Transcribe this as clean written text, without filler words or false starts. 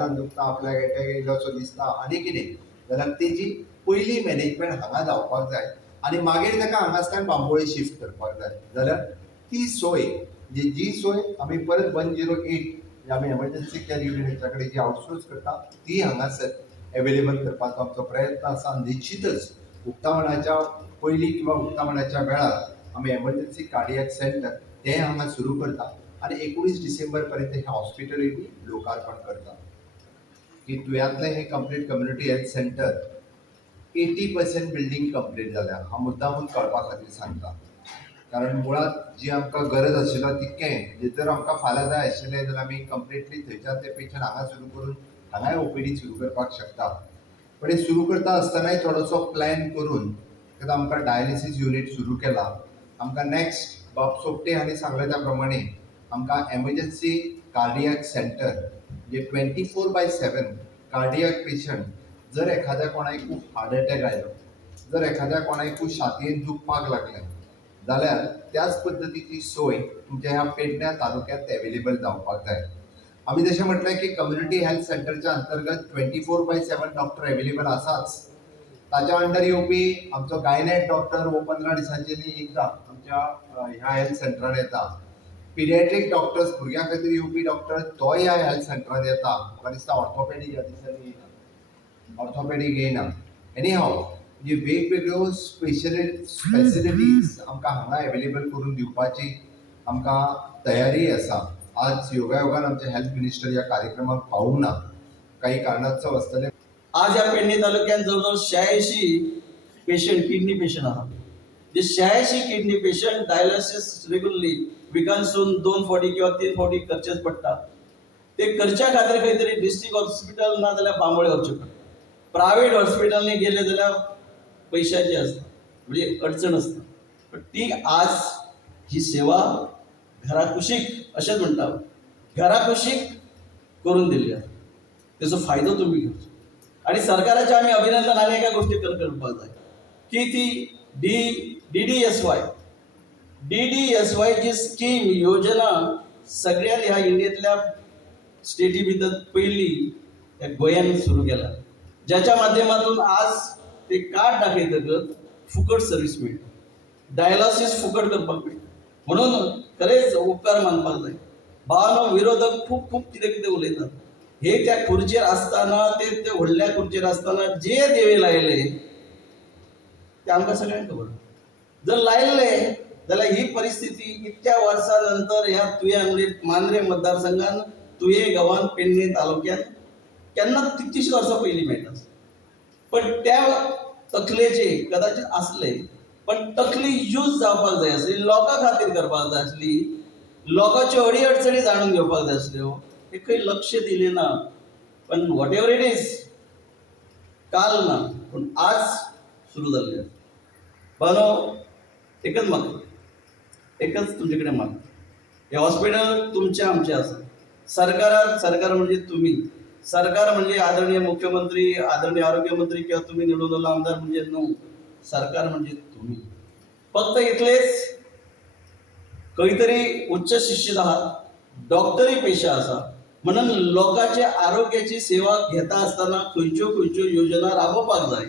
घरान दुखता आपल्याक एटॅक येयलोसो दिसता आनी कितें जाल्यार तेजी पयली मॅनेजमेंट हांगा जावपाक जाय आनी मागीर ताका हांगासल्यान बांबोळे शिफ्ट करपाक जाय जाल्यार ती सोय जी सोय आमी परत 108 आमी एमर्जन्सी केअर युनिटाच्या कडेन जी आउटसोर्स करता ती हांगासर अवेलेबल करपाचो आमचो प्रयत्न आसा. निश्चितच उक्तावणाच्या पयलीं किंवा उक्तावणाच्या वेळार आमी एमर्जन्सी कार्डियक सेंटर तें हांगा सुरू करता आनी 19 डिसेंबर पर्यंत हें हॉस्पिटलूय बी लोकार्पण करता. की तुयांतलें हें complete community health centre 80% building complete जाल्या. हांव मुद्दामून कळपा खातीर सांगता कारण मुळात जी आमकां गरज आशिल्लो तितकें जर आमकां फाल्यां जाय आशिल्लें जाल्यार आमी कंप्लिटली थंयच्यान ते पेशंट हांगा सुरू करून हांगाय ओपीडी सुरू करपाक शकता. पण हे सुरू करता आसतनाय थोडोसो प्लॅन करून कित्याक आमकां डायलिसीस युनीट सुरू केला. आमकां नेक्स्ट बाब सोपटे हांणी सांगले त्या प्रमाणे आमकां एमर्जन्सी कार्डियक सेंटर जे 24/7 कार्डियक पेशंट जर एखाद्या कोणाक खूब हार्ट अटॅक आयलो जर एखाद्या कोणाक खूब छातयेन दुखपाक लागलें जाल्यार त्याच पद्दतीची सोय तुमच्या ह्या पेडण्या तालुक्यांत अवेलेबल जावपाक जाय. आमी जशें म्हटलें की कम्युनिटी हेल्थ सेंटरच्या अंतर्गत 24/7 डॉक्टर अवेलेबल आसाच. ताच्या अंडर येवपी आमचो गायनेक डॉक्टर हो 15 दिसांचे एकदां आमच्या ह्या हेल्थ सेंटरान येता. पिडियाट्रीक डॉक्टर्स भुरग्यां खातीर येवपी डॉक्टर तोय ह्या हेल्थ सेंटरान येता. म्हाका दिसता ऑर्थोपॅडीक ह्या दिसांनी येयना ऑर्थोपॅडीक येयना. एनी हाव जी वेगवेगळ्यो स्पेसिलिटीज आमकां हांगा अवेलेबल करून दिवपाची आमकां तयारी आसा. आज योगायोगान आमचे हेल्थ मिनिस्टर ह्या कार्यक्रमाक पावूंक ना काही कारणास्तव आसतले. आज या पेडणे तालुक्यात जवळजवळ 86 पेशंट किडनी पेशंट आहात. जे 86 किडनी पेशंट डायलिसिस रेग्युलरली विकांसून 2 फावटी किंवा 3 फावटी करचेच पडटा. ते करच्या खातीर खंय तरी डिस्ट्रिक्ट हॉस्पिटल ना जाल्यार बांबोळे वचचें पडटा. प्रायव्हेट हॉस्पिटलांनी गेले जाल्यार पयशांची आसता म्हणजे अडचण आसता. पण ती आज ही सेवा घरा कुशीक अशेंच म्हणटा घरा कुशीक करून दिली आसा. तेजो फायदो तुमी घेवचो आणि सरकाराचे आम्ही अभिनंदन आनी एका गोष्टी करपाक जाय की ती DDSY जी स्कीम योजना सगळ्या ह्या इंडियेतल्या स्टेटी भितर पहिली गोंयान सुरू केला ज्याच्या माध्यमातून आज ते कार्ड दाखयतकच फुकट सर्व्हिस मेळटा. डायलिसिस फुकट करपाक मेळटा. म्हणून खरेंच उपकार मानपाक जाय. भावानो विरोधक खूब खूब कितें कितें उलयतात. हे त्या खुर्चेर असताना ते व्हडल्या खुर्चेर असताना जे देवे लायले ते आमकां सगळ्यांक खबर. जर लायले जाल्यार ही परिस्थिती इतक्या वर्सां नंतर ह्या तुया म्हणजे मांद्रे मतदारसंघान तुये गांवांत पेडणे तालुक्यात केन्ना कितलींशीं वर्सां पयलीं मेळटा. पण त्या तकलेचे कदाचित असले पण तकली यूज जावपाक जाय आसली. लोकां खातीर करपाक जाय आसली. लोकांच्यो अडी अडचणी जाणून घेवपाक जाय आसल्यो. हे खंय लक्ष दिलें ना. पण वॉट एव्हर इट इज काल ना पण आज सुरू जाल्लें. पण एकच मागता एकच तुमचे कडेन मागता हे हॉस्पिटल तुमचें आमचें आसा. सरकार म्हणजे तुम्ही. सरकार म्हणजे आदरणीय मुख्यमंत्री आदरणीय आरोग्य मंत्री किंवा तुम्ही निवडून आमदार म्हणजे न्हू. सरकार म्हणजे तुम्ही. फक्त इतलेच खंय तरी उच्च शिक्षित आहात डॉक्टरी पेशा आसा म्हणून लोकांच्या आरोग्याची सेवा घेता आसतना खंयच्यो खंयच्यो योजना राबोवपाक जाय.